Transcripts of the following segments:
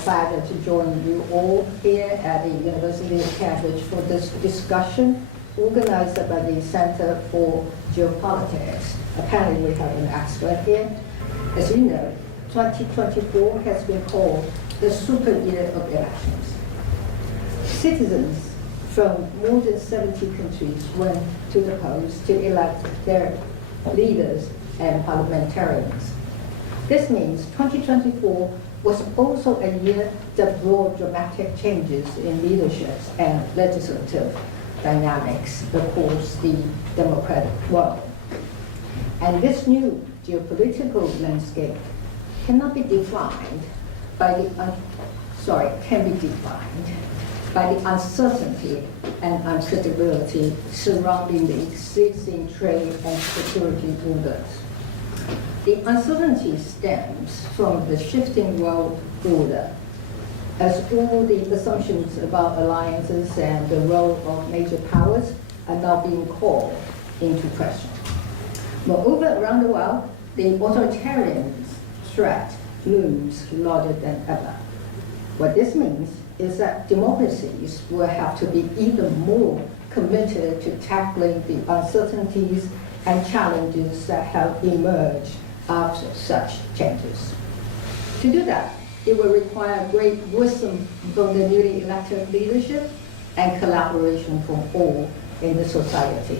pleasure to join you all here at the University of Cambridge for this discussion organized by the Center for Geopolitics. Apparently we have an expert here. As you know, 2024 has been called the super year of elections. Citizens from more than 70 countries went to the polls to elect their leaders and parliamentarians. This means 2024 was also a year that brought dramatic changes in leaderships and legislative dynamics across the democratic world. And this new geopolitical landscape cannot be defined by the, can be defined by the uncertainty and unpredictability surrounding the existing trade and security orders. The uncertainty stems from the shifting world order, as all the assumptions about alliances and the role of major powers are now being called into question. Moreover, around the world, the authoritarian threat looms larger than ever. What this means is that democracies will have to be even more committed to tackling the uncertainties and challenges that have emerged after such changes. To do that, it will require great wisdom from the newly elected leadership and collaboration from all in the society.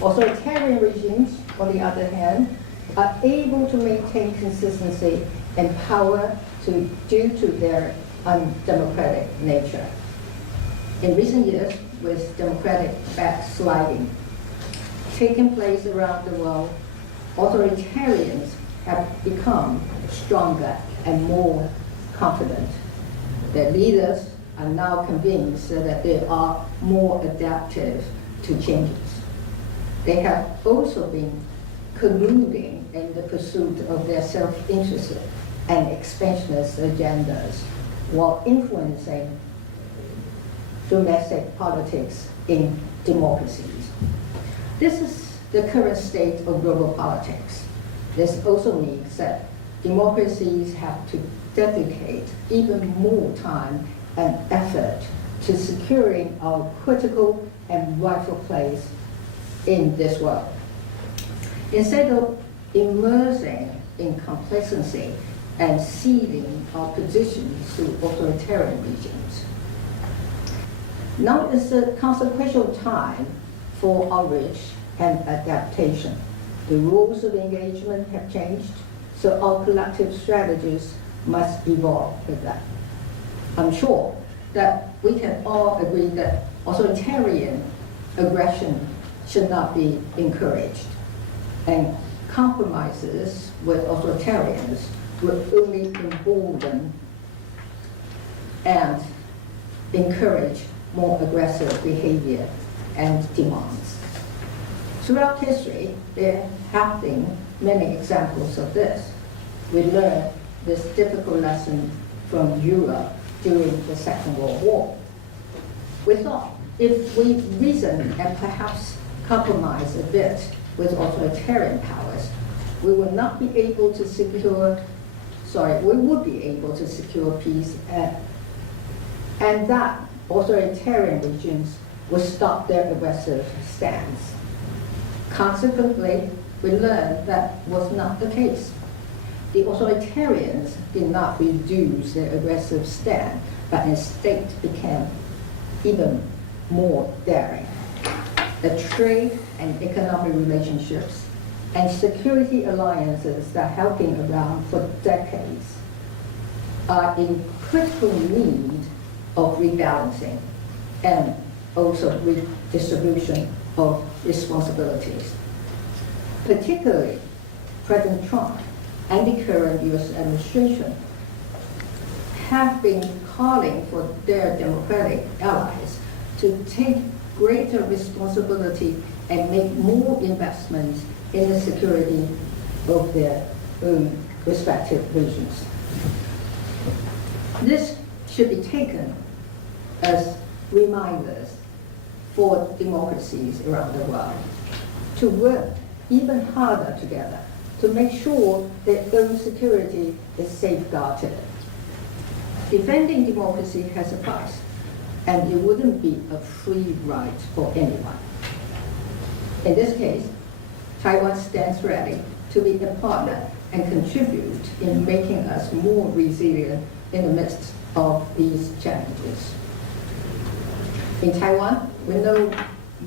Authoritarian regimes, on the other hand, are able to maintain consistency and power due to their undemocratic nature. In recent years, with democratic backsliding taking place around the world, authoritarians have become stronger and more confident. Their leaders are now convinced that they are more adaptive to changes. They have also been colluding in the pursuit of their self-interest and expansionist agendas while influencing domestic politics in democracies. This is the current state of global politics. This also means that democracies have to dedicate even more time and effort to securing our critical and rightful place in this world. Instead of immersing in complacency and ceding our positions to authoritarian regimes. Now is the consequential time for outreach and adaptation. The rules of engagement have changed, so our collective strategies must evolve with that. I'm sure that we can all agree that authoritarian aggression should not be encouraged, and compromises with authoritarians will only embolden and encourage more aggressive behavior and demands. Throughout history, there have been many examples of this. We learned this difficult lesson from Europe during the Second World War. We thought if we reason and perhaps compromise a bit with authoritarian powers, we would not be able to secure, we would be able to secure peace and that authoritarian regimes would stop their aggressive stance. Consequently, we learned that was not the case. The authoritarians did not reduce their aggressive stand, but instead became even more daring. The trade and economic relationships and security alliances that have been around for decades are in critical need of rebalancing and also redistribution of responsibilities. Particularly, President Trump and the current US administration have been calling for their democratic allies to take greater responsibility and make more investments in the security of their own respective regions. This should be taken as reminders for democracies around the world to work even harder together to make sure their own security is safeguarded. Defending democracy has a price, and it wouldn't be a free ride for anyone. In this case, Taiwan stands ready to be a partner and contribute in making us more resilient in the midst of these challenges. In Taiwan, we know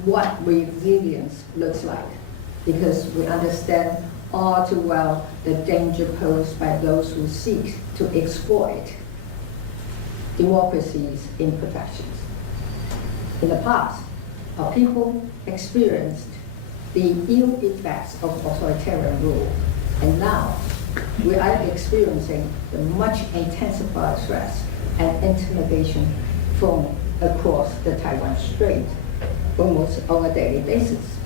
what resilience looks like because we understand all too well the danger posed by those who seek to exploit democracy's imperfections. In the past, our people experienced the ill effects of authoritarian rule, and now we are experiencing the much intensified threats and intimidation from across the Taiwan Strait, almost on a daily basis.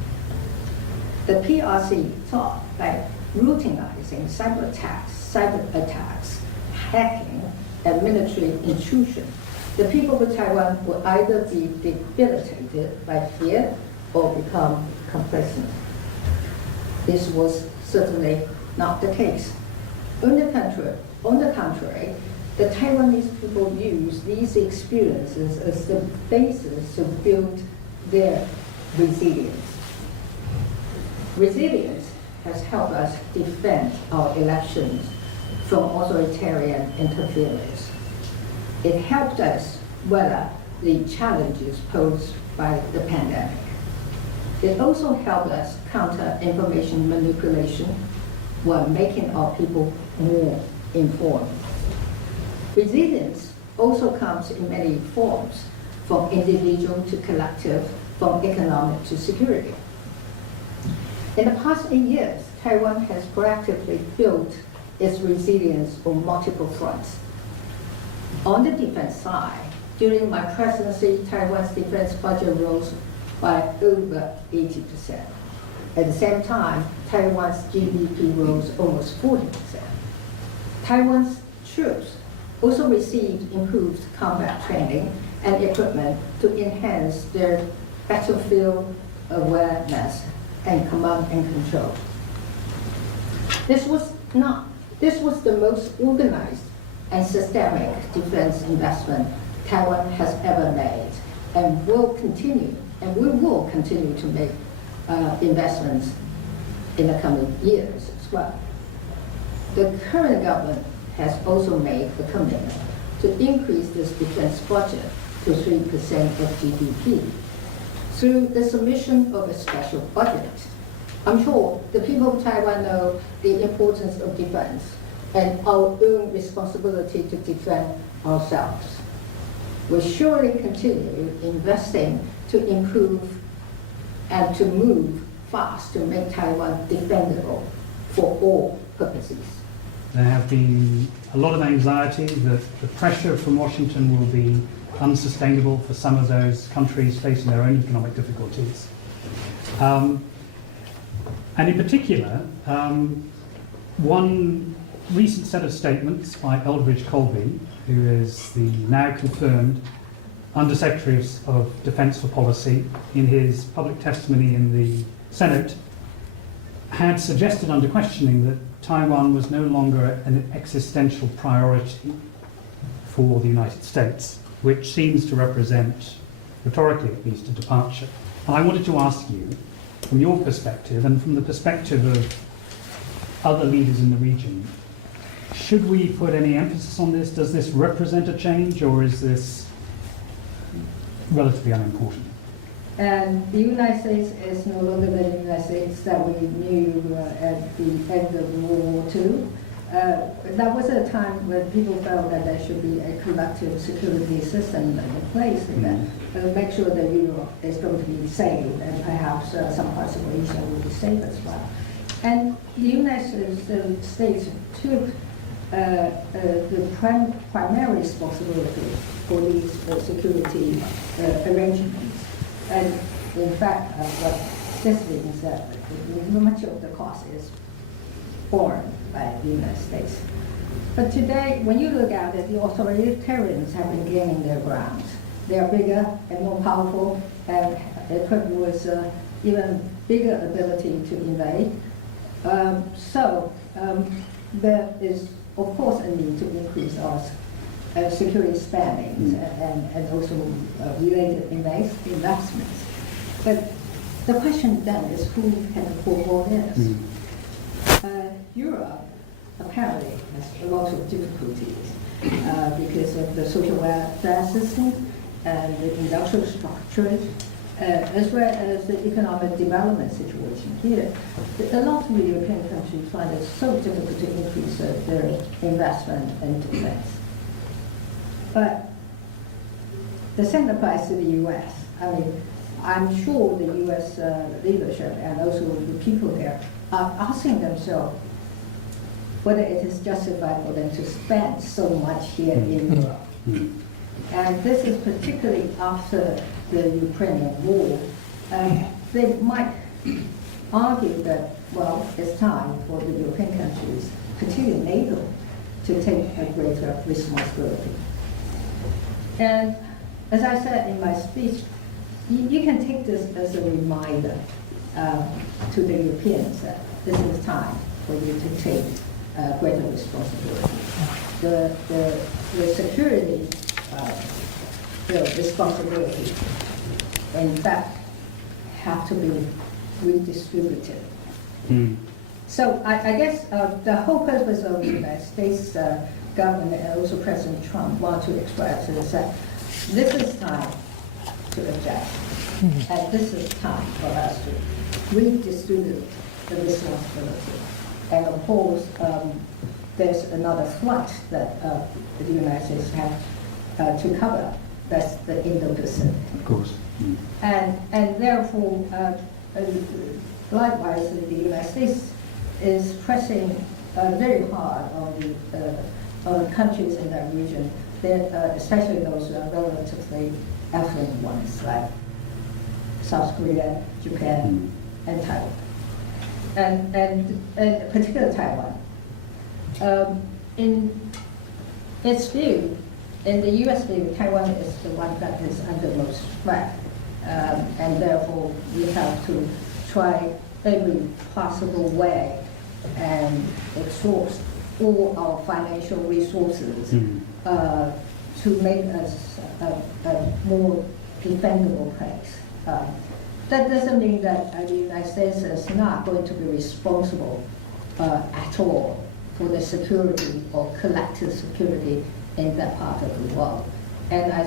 The PRC thought by routinizing cyber attacks, hacking, and military intrusion, the people of Taiwan will either be debilitated by fear or become complacent. This was certainly not the case. On the contrary, the Taiwanese people use these experiences as the basis to build their resilience. Resilience has helped us defend our elections from authoritarian interference. It helped us weather the challenges posed by the pandemic. It also helped us counter information manipulation while making our people more informed. Resilience also comes in many forms, from individual to collective, from economic to security. In the past 8 years, Taiwan has proactively built its resilience on multiple fronts. On the defense side, during my presidency, Taiwan's defense budget rose by over 80%. At the same time, Taiwan's GDP rose almost 40%. Taiwan's troops also received improved combat training and equipment to enhance their battlefield awareness and command and control. This was the most organized and systemic defense investment Taiwan has ever made, and we will continue to make investments in the coming years as well. The current government has also made a commitment to increase this defense budget to 3% of GDP through the submission of a special budget. I'm sure the people of Taiwan know the importance of defense and our own responsibility to defend ourselves. We'll surely continue investing to improve and to move fast to make Taiwan defendable for all purposes. There have been a lot of anxiety that the pressure from Washington will be unsustainable for some of those countries facing their own economic difficulties. And in particular, one recent set of statements by Eldridge Colby, who is the now confirmed Undersecretary of Defense for Policy, in his public testimony in the Senate, had suggested under questioning that Taiwan was no longer an existential priority for the United States, which seems to represent, rhetorically at least, a departure. And I wanted to ask you, from your perspective and from the perspective of other leaders in the region, should we put any emphasis on this? Does this represent a change, or is this relatively unimportant? And the United States is no longer the United States that we knew at the end of World War II. That was a time when people felt that there should be a collective security system in place that make sure that Europe is going to be safe, and perhaps some parts of Asia will be safe as well. And the United States took the primary responsibility for these security arrangements. And in fact, what this means is that much of the cost is borne by the United States. But today, when you look at it, the authoritarians have been gaining their ground. They are bigger and more powerful and equipped with even bigger ability to invade. So there is, of course, a need to increase our security spending and also related investments. But the question then is who can afford all this? Europe apparently has a lot of difficulties because of the social welfare system and the industrial structures, as well as the economic development situation here. A lot of the European countries find it so difficult to increase their investment in defense. But the same applies to the U.S. I mean, I'm sure the U.S. Leadership and also the people there are asking themselves whether it is justified for them to spend so much here in Europe. And this is particularly after the Ukrainian war. They might argue that, well, it's time for the European countries, particularly NATO, to take a greater responsibility. And as I said in my speech, you can take this as a reminder to the Europeans that this is time for you to take greater responsibility. The security responsibility, in fact, have to be redistributed. So I guess the whole purpose of the United States government and also President Trump want to express is that this is time to adjust, and this is time for us to redistribute the responsibility. And of course, there's another front that the United States have to cover. That's the Indo-Pacific. Of course. And therefore, likewise, the United States is pressing very hard on the countries in that region, especially those relatively affluent ones like South Korea, Japan, and Taiwan. And particularly Taiwan. In its view, in the U.S. view, Taiwan is the one that is under most threat, and therefore we have to try every possible way and exhaust all our financial resources to make us a more defendable place. That doesn't mean that the United States is not going to be responsible at all for the security or collective security in that part of the world. And I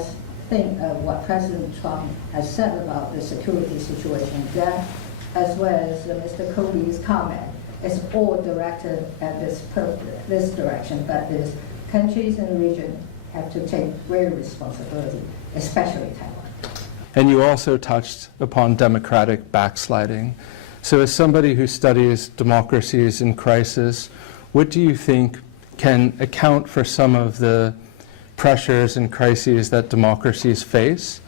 think what President Trump has said about the security situation there, as well as Mr. Kobe's comment, is all directed at this direction, that is, countries in the region have to take greater responsibility, especially Taiwan. And you also touched upon democratic backsliding. So as somebody who studies democracies in crisis, what do you think can account for some of the pressures and crises that democracies face?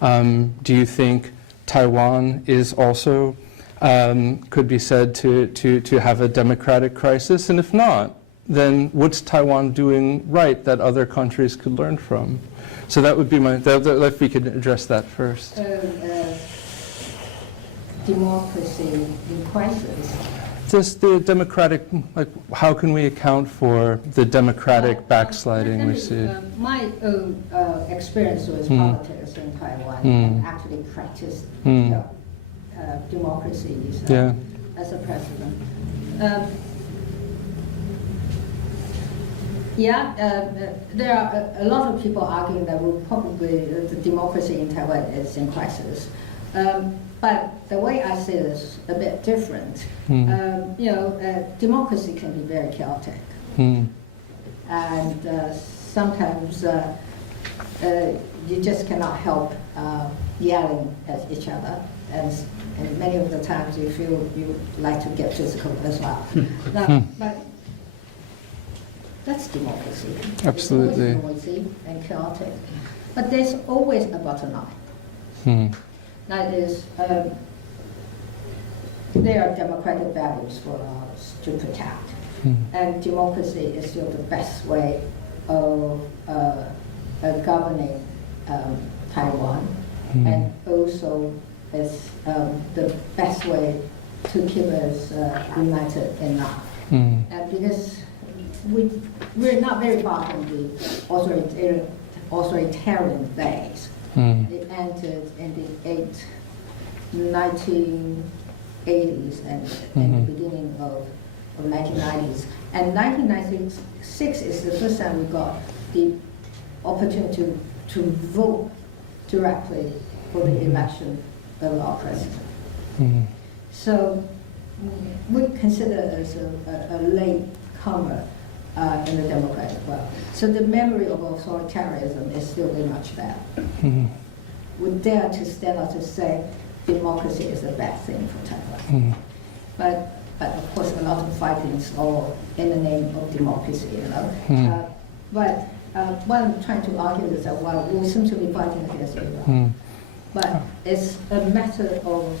Do you think Taiwan is also, could be said to have a democratic crisis? And if not, then what's Taiwan doing right that other countries could learn from? So that would be my, if we could address that first. Democracy in crisis. Just the democratic, like, how can we account for the democratic backsliding we see? My own experience with politics in Taiwan and actually practiced democracies as a president. There are a lot of people arguing that probably the democracy in Taiwan is in crisis. But the way I see it is a bit different. Democracy can be very chaotic. And sometimes you just cannot help yelling at each other. And many of the times you feel you like to get physical as well. But that's democracy. Absolutely. It's always noisy and chaotic. But there's always a bottom line. That is, there are democratic values for us to protect. And democracy is still the best way of governing Taiwan, and also is the best way to keep us united enough. And because we're not very far from the authoritarian phase. It entered in the 1980s and the beginning of 1990s. And 1996 is the first time we got the opportunity to vote directly for the election of our president. So we consider us a late comer in the democratic world. So the memory of authoritarianism is still very much there. We dare to stand up to say democracy is a bad thing for Taiwan. But of course, a lot of fighting is all in the name of democracy, you know. But what I'm trying to argue is that while we seem to be fighting against Iran, but it's a matter of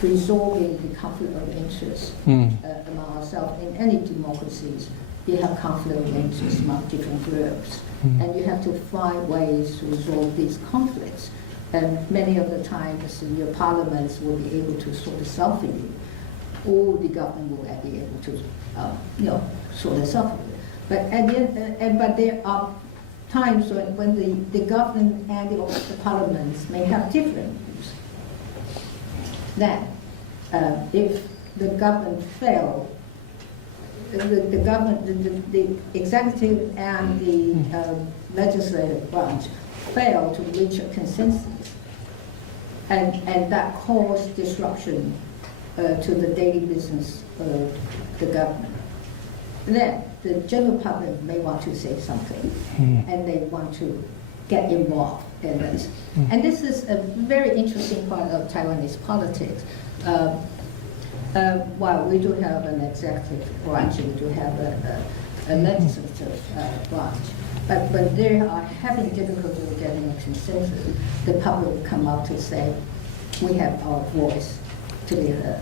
resolving the conflict of interest among ourselves. In any democracies, you have conflict of interest among different groups, and you have to find ways to resolve these conflicts. And many of the times, your parliaments will be able to sort this out for you, or the government will be able to, sort this out for you. But at the end, but there are times when the government and the parliaments may have different views. Then, if the government fails, the government, the executive and the legislative branch fail to reach a consensus, and that caused disruption to the daily business of the government. Then the general public may want to say something, and they want to get involved in this. And this is a very interesting part of Taiwanese politics. While we do have an executive branch, we do have a legislative branch, but when they are having difficulty with getting a consensus, the public will come up to say, we have our voice to be heard.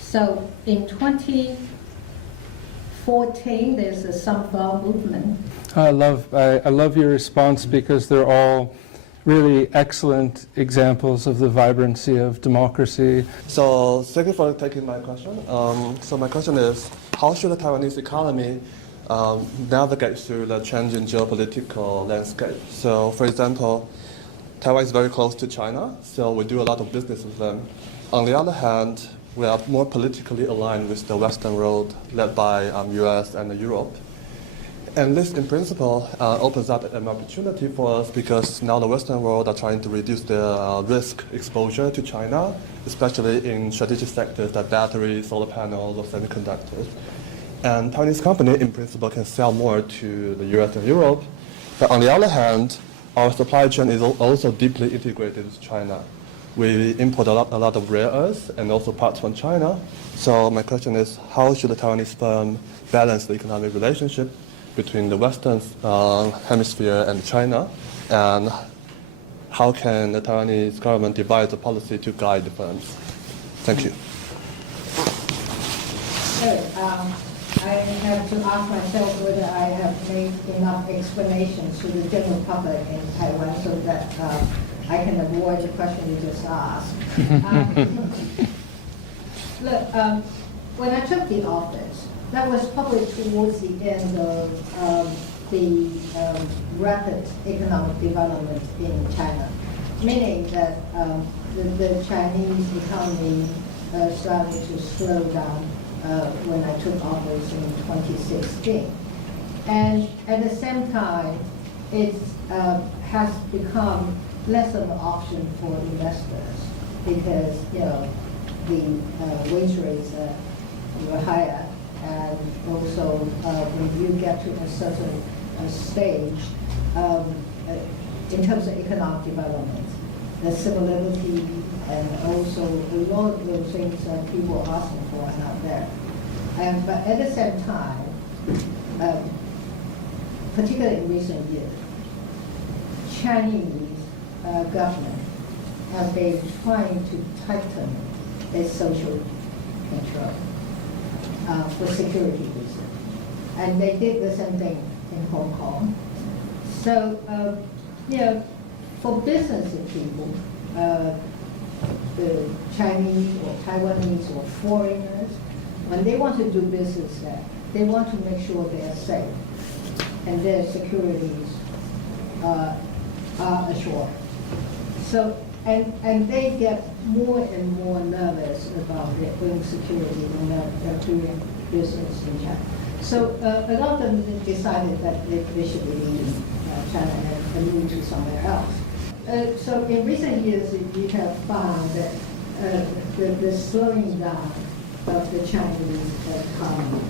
So in 2014, there's a Sunflower movement. I love your response because they're all really excellent examples of the vibrancy of democracy. So thank you for taking my question. So my question is, how should the Taiwanese economy navigate through the changing geopolitical landscape? So for example, Taiwan is very close to China, so we do a lot of business with them. On the other hand, we are more politically aligned with the Western world led by US and Europe. And this, in principle, opens up an opportunity for us because now the Western world are trying to reduce their risk exposure to China, especially in strategic sectors like batteries, solar panels, or semiconductors. And Taiwanese company, in principle, can sell more to the US and Europe. But on the other hand, our supply chain is also deeply integrated with China. We import a lot of rare earths and also parts from China. So my question is, how should the Taiwanese firm balance the economic relationship between the Western hemisphere and China, and how can the Taiwanese government devise a policy to guide the firms? Thank you. I have to ask myself whether I have made enough explanations to the general public in Taiwan so that I can avoid the question you just asked. Look, when I took the office, that was probably towards the end of the rapid economic development in China, meaning that the Chinese economy started to slow down when I took office in 2016. And at the same time, it has become less of an option for investors because, the wage rates were higher. And also, when you get to a certain stage, in terms of economic development, the civility and also a lot of those things that people are asking for are not there. But at the same time, particularly in recent years, Chinese government have been trying to tighten its social control. For security reasons. And they did the same thing in Hong Kong. So, for business people, the Chinese or Taiwanese or foreigners, when they want to do business there, they want to make sure they are safe and their securities are assured. So, and they get more and more nervous about their own security when they're doing business in China. So a lot of them decided that they should be leaving China and move to somewhere else. So in recent years, we have found that the slowing down of the Chinese economy.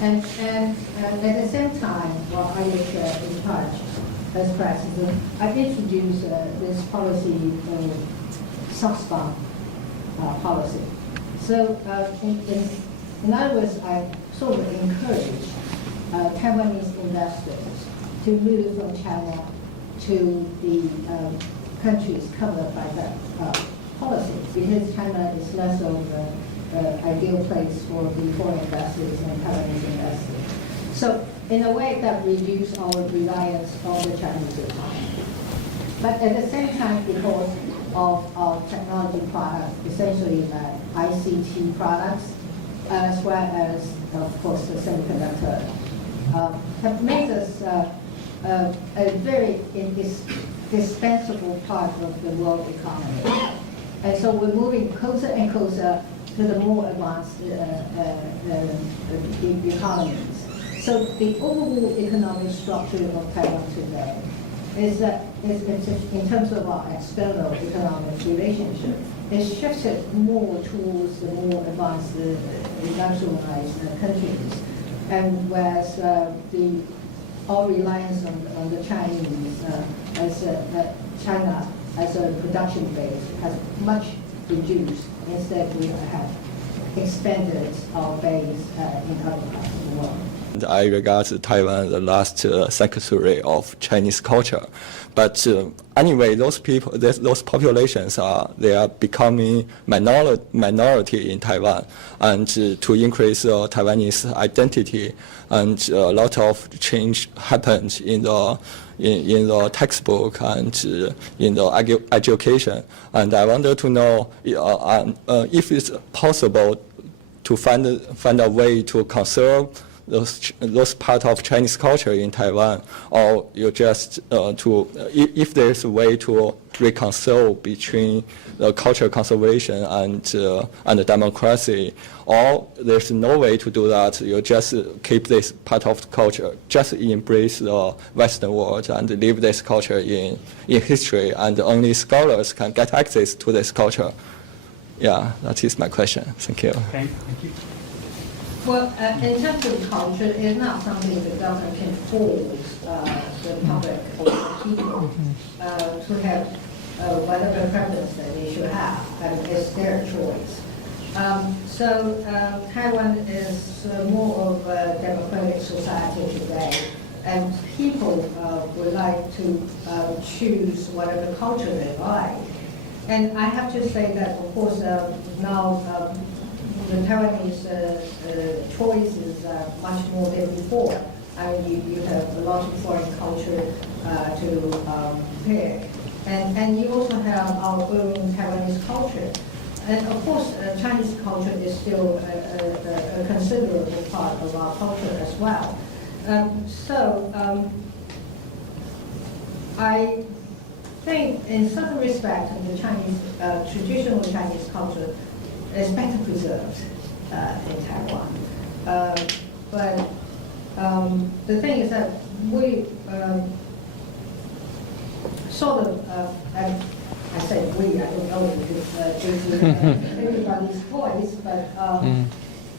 And at the same time, while I was in charge as president, I introduced this policy of substance policy. So in other words, I sort of encourage Taiwanese investors to move from China to the countries covered by that policy, because China is less of an ideal place for the foreign investors and Taiwanese investors. So in a way that reduces our reliance on the Chinese economy. But at the same time, because of our technology products, essentially ICT products, as well as, of course, the semiconductor, have made us a very indispensable part of the world economy. And so we're moving closer and closer to the more advanced economies. So the overall economic structure of Taiwan today is that in terms of our external economic relationship, is shifted more towards the more advanced industrialized countries, and whereas our reliance on the Chinese as China as a production base has much reduced. Instead, we have expanded our base in other parts of the world. I regard Taiwan the last sanctuary of Chinese culture, but anyway, those people, those populations they are becoming minority in Taiwan, and to increase Taiwanese identity, and a lot of change happened in the textbook and in the education, and I wanted to know if it's possible to find a way to conserve those part of Chinese culture in Taiwan, or you just if there's a way to reconcile between the cultural conservation and the democracy, or there's no way to do that. You just keep this part of culture, just embrace the Western world and leave this culture in history, and only scholars can get access to this culture. Yeah, that is my question. Thank you. Okay, thank you. Well, in terms of culture, it's not something the government can force the public or the people to have whatever preference that they should have. I mean, it's their choice. So Taiwan is more of a democratic society today, and people would like to choose whatever culture they like. And I have to say that, of course, now the Taiwanese choice is much more than before. I mean, you have a lot of foreign culture to pick. And you also have our own Taiwanese culture. And of course, Chinese culture is still a considerable part of our culture as well. I think in some respect, the Chinese, traditional Chinese culture is better preserved in Taiwan. But the thing is that we sort of, I say we, I don't know if it's everybody's voice, but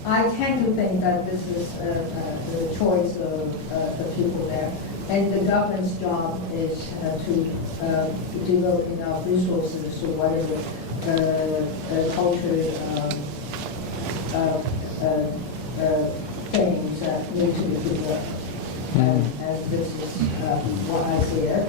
I tend to think that this is the choice of the people there. And the government's job is to devote enough resources to whatever culture things that need to be preserved. And this is what I see it.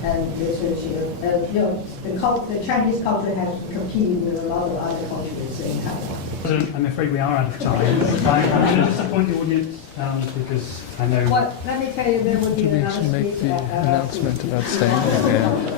And this is, the Chinese culture has to compete with a lot of other cultures in Taiwan. President, I'm afraid we are out of time. I'm going to disappoint the audience because I know... Well, let me tell you, there will be Do we another make speaker the at announcement about staying? Yeah.